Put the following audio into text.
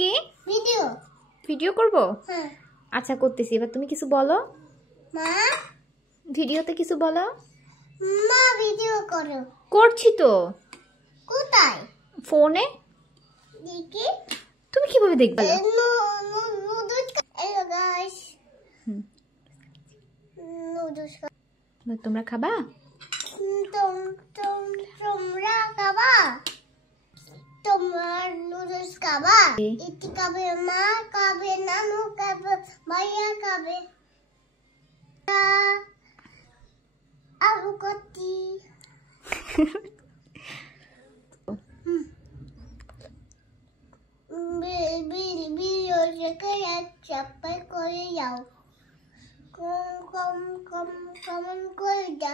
কি video video করব? হ্যাঁ আচ্ছা করতেছি। এবার তুমি কিছু বলো। মা ভিডিওতে কিছু বলো। মা ভিডিও করো। করছি তো। কোথায়? ফোনে। দেখি তুমি কিভাবে দেখবে? হ্যালো গাইস, নুডলস তোমরা খাবা? তোমরা খাবা? তোমার নুডলস খাবা? ইতি খাবে, মা খাবে, নানু খাবে, ভাইয়া খাবে, আলু কতি। ভিডিও দেখে সাবস্ক্রাইব করে যাও, কমেন্ট করে যাও।